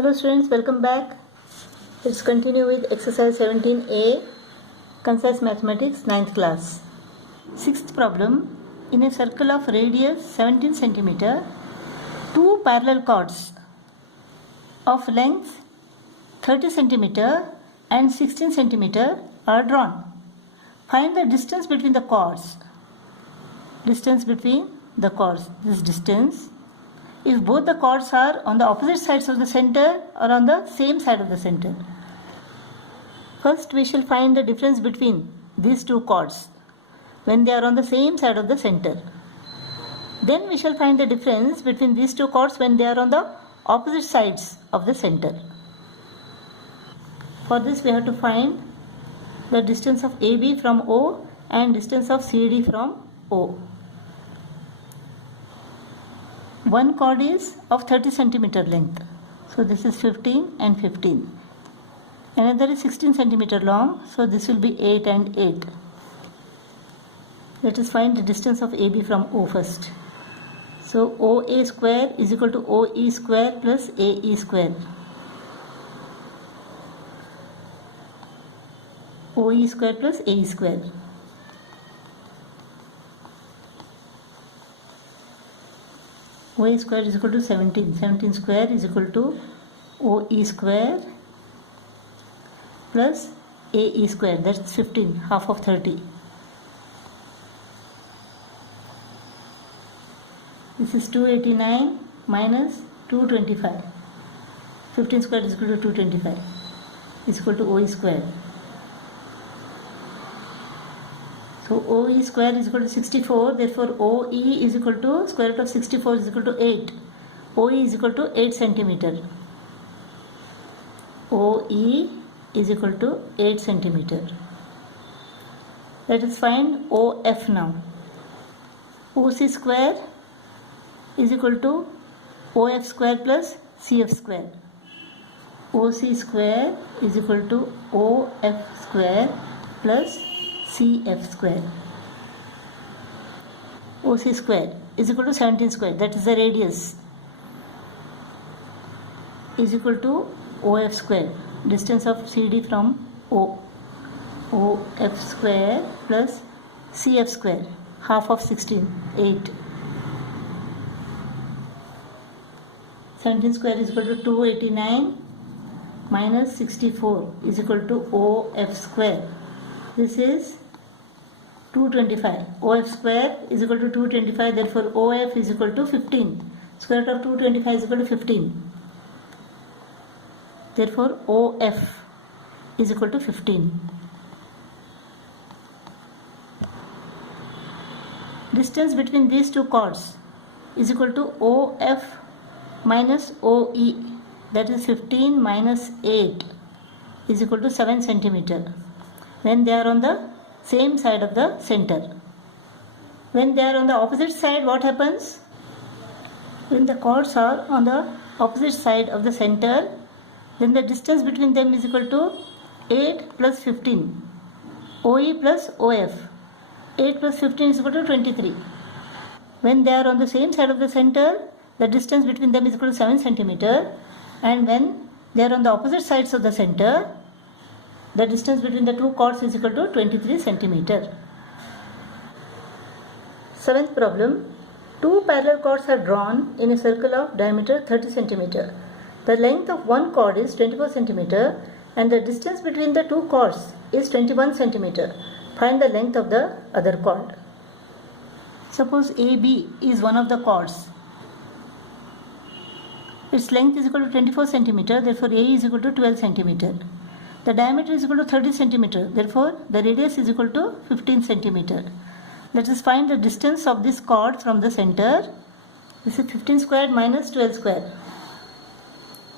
Hello students, welcome back. Let's continue with exercise 17a, Concise Mathematics, 9th class. Sixth problem, in a circle of radius 17 cm, two parallel chords of length 30 cm and 16 cm are drawn. Find the distance between the chords. Distance between the chords, this distance. If both the chords are on the opposite sides of the center or on the same side of the center. First we shall find the difference between these two chords when they are on the same side of the center. Then we shall find the difference between these two chords when they are on the opposite sides of the center. For this we have to find the distance of AB from O and distance of CD from O. One chord is of 30 cm length. So this is 15 and 15. Another is 16 cm long. So this will be 8 and 8. Let us find the distance of AB from O first. So OA square is equal to OE square plus AE square. OE square plus AE square. OA square is equal to 17. 17 square is equal to OE square plus AE square. That's 15, half of 30. This is 289 minus 225. 15 square is equal to 225. Is equal to OE square. So OE square is equal to 64, therefore OE is equal to square root of 64 is equal to 8. OE is equal to 8 cm. OE is equal to 8 cm. Let us find OF now. OC square is equal to OF square plus CF square. OC square is equal to OF square plus CF square. OC square is equal to 17 square, that is the radius, is equal to OF square, distance of CD from O. OF square plus CF square, half of 16, 8. 17 square is equal to 289 minus 64 is equal to OF square. This is 225. OF square is equal to 225, therefore OF is equal to 15. Square root of 225 is equal to 15. Therefore OF is equal to 15. Distance between these two chords is equal to OF minus OE, that is 15 minus 8 is equal to 7 cm. When they are on the same side of the center. When they are on the opposite side, what happens? When the chords are on the opposite side of the center, then the distance between them is equal to 8 plus 15. OE plus OF. 8 plus 15 is equal to 23. When they are on the same side of the center, the distance between them is equal to 7 cm. And when they are on the opposite sides of the center, the distance between the two chords is equal to 23 cm. Seventh problem. Two parallel chords are drawn in a circle of diameter 30 cm. The length of one chord is 24 cm and the distance between the two chords is 21 cm. Find the length of the other chord. Suppose AB is one of the chords. Its length is equal to 24 cm, therefore A is equal to 12 cm. The diameter is equal to 30 cm, therefore the radius is equal to 15 cm. Let us find the distance of this chord from the center. This is 15 squared minus 12 square.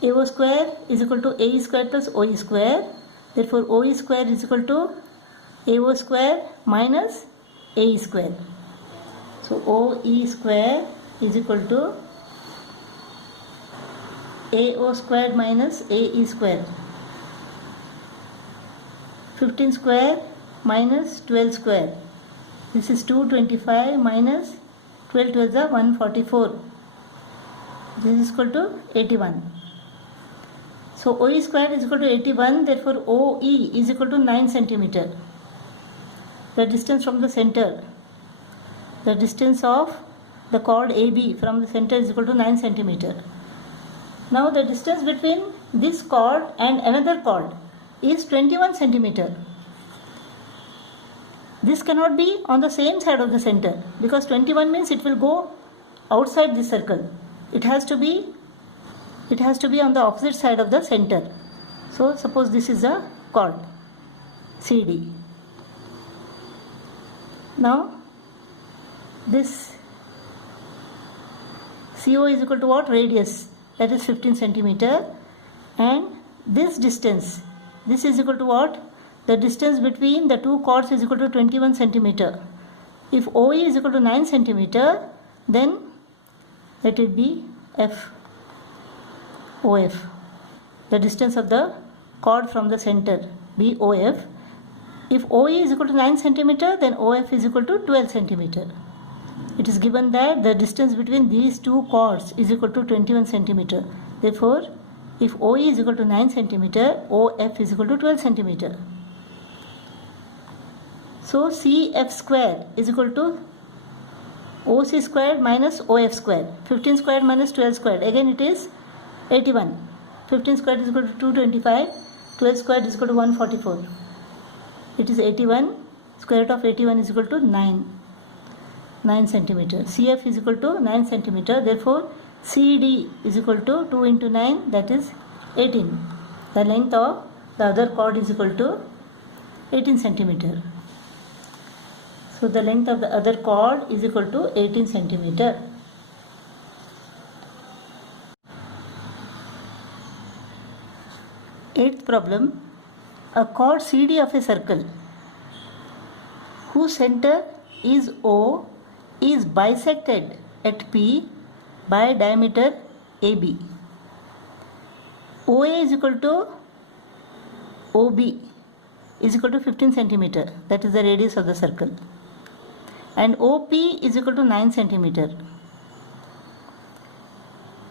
AO square is equal to AE square plus OE square. Therefore OE square is equal to AO square minus AE square. So OE square is equal to AO squared minus AE square. 15 square minus 12 square. This is 225 minus 12 12 is 144. This is equal to 81. So OE square is equal to 81, therefore OE is equal to 9 centimeter. The distance from the center, the distance of the chord AB from the center is equal to 9 centimeter. Now the distance between this chord and another chord is 21 centimeter. This cannot be on the same side of the center because 21 means it will go outside this circle. It has to be on the opposite side of the center. So suppose this is a chord CD. Now this CO is equal to what? Radius, that is 15 centimeter, and this distance, this is equal to what? The distance between the two chords is equal to 21 centimeter. If OE is equal to 9 centimeter, then let it be OF. The distance of the chord from the center be OF. If OE is equal to 9 centimeter, then OF is equal to 12 centimeter. It is given that the distance between these two chords is equal to 21 centimeter. Therefore, if OE is equal to 9 centimeter, OF is equal to 12 centimeter. So CF square is equal to OC squared minus OF squared. 15 squared minus 12 squared. Again it is 81. 15 squared is equal to 225. 12 squared is equal to 144. It is 81. Square root of 81 is equal to 9 centimeter. CF is equal to 9 centimeter. Therefore, CD is equal to 2 into 9, that is 18. The length of the other chord is equal to 18 centimeter. So the length of the other chord is equal to 18 centimeter. Eighth problem. A chord CD of a circle whose center is O is bisected at P by diameter AB. OA is equal to OB is equal to 15 centimeter, that is the radius of the circle, and OP is equal to 9 centimeter.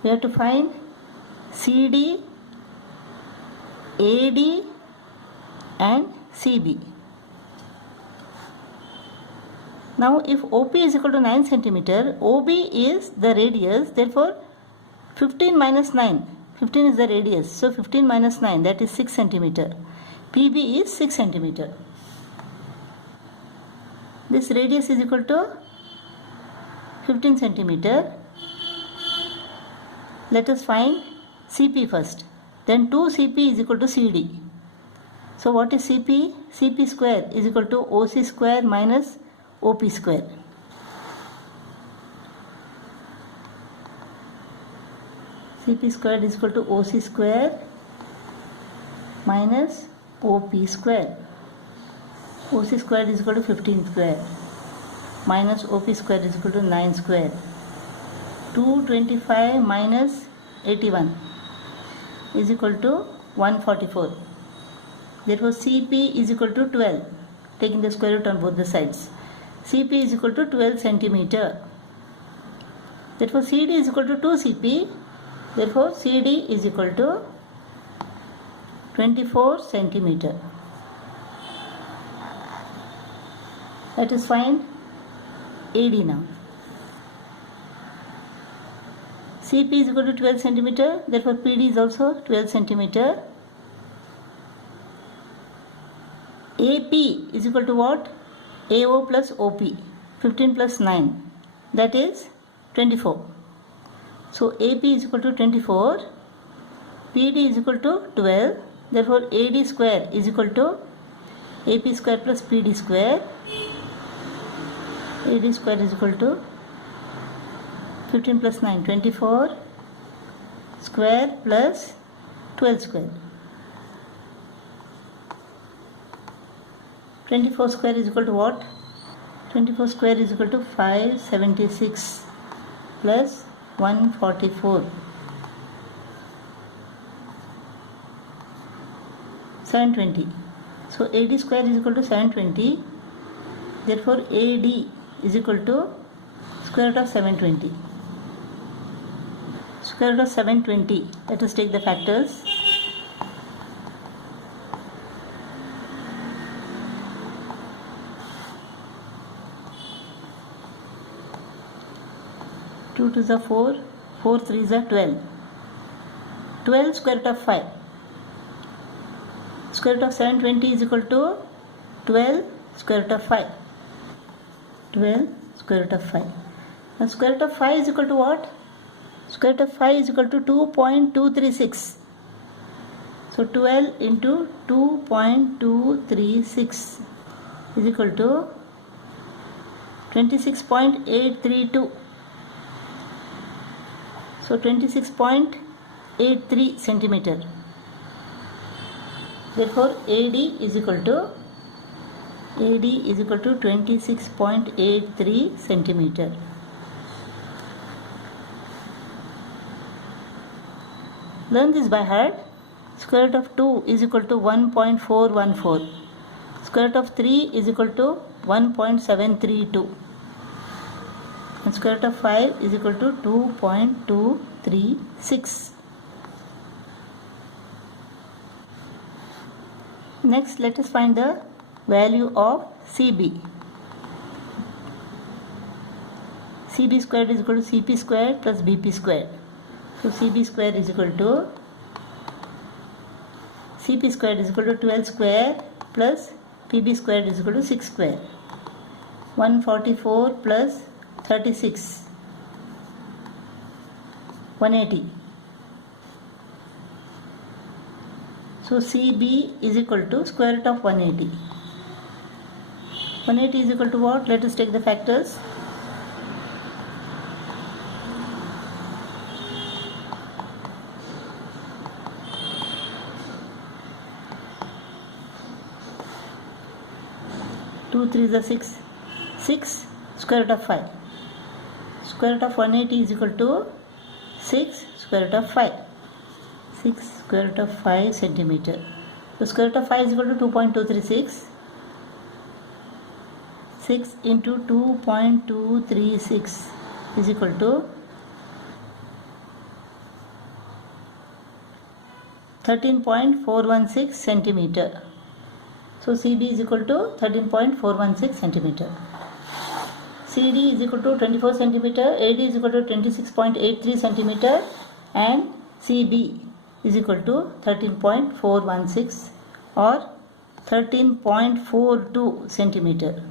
We have to find CD, AD and CB. Now if OP is equal to 9 centimeter, OB is the radius, therefore 15 minus 9, 15 is the radius, so 15 minus 9, that is 6 centimeter. PB is 6 centimeter. This radius is equal to 15 centimeter. Let us find CP first. Then 2CP is equal to CD. So what is CP? CP square is equal to OC square minus OP square. CP square is equal to OC square minus OP square. OC square is equal to 15 square minus OP square is equal to 9 square. 225 minus 81 is equal to 144. Therefore CP is equal to 12, taking the square root on both the sides. CP is equal to 12 centimeter. Therefore CD is equal to 2CP. Therefore CD is equal to 24 centimeter. Let us find AD now. CP is equal to 12 centimeter. Therefore PD is also 12 centimeter. AP is equal to what? AO plus OP. 15 plus 9. That is 24. So AP is equal to 24. PD is equal to 12. Therefore AD square is equal to AP square plus PD square. AD square is equal to 15 plus 9, 24 square plus 12 square. 24 square is equal to what? 24 square is equal to 576 plus 144. 720. So AD square is equal to 720. Therefore AD is equal to square root of 720. Square root of 720. Let us take the factors. 2 2s are 4, 4 3s are 12. 12 square root of 5. Square root of 720 is equal to 12 square root of 5. 12 square root of 5. Now square root of 5 is equal to what? Square root of 5 is equal to 2.236. So 12 into 2.236 is equal to 26.832. So 26.83 centimeter. Therefore AD is equal to 26.83 centimeter. Learn this by heart. Square root of 2 is equal to 1.414. Square root of 3 is equal to 1.732. And square root of 5 is equal to 2.236. Next, let us find the value of CB. CB squared is equal to CP squared plus BP squared. So CB squared is equal to CP squared is equal to 12 square plus PB squared is equal to 6 square. 144 plus 36. 180. So CB is equal to square root of 180. 180 is equal to what? Let us take the factors. Two 3s are 6. 6 square root of 5. Square root of 180 is equal to 6 square root of 5. 6 square root of 5 centimeter. So square root of 5 is equal to 2.236. 6 into 2.236 is equal to 13.416 centimeter. So CB is equal to 13.416 centimeter. CD is equal to 24 centimeter. AD is equal to 26.83 centimeter. And CB is equal to 13.416 or 13.42 centimeter.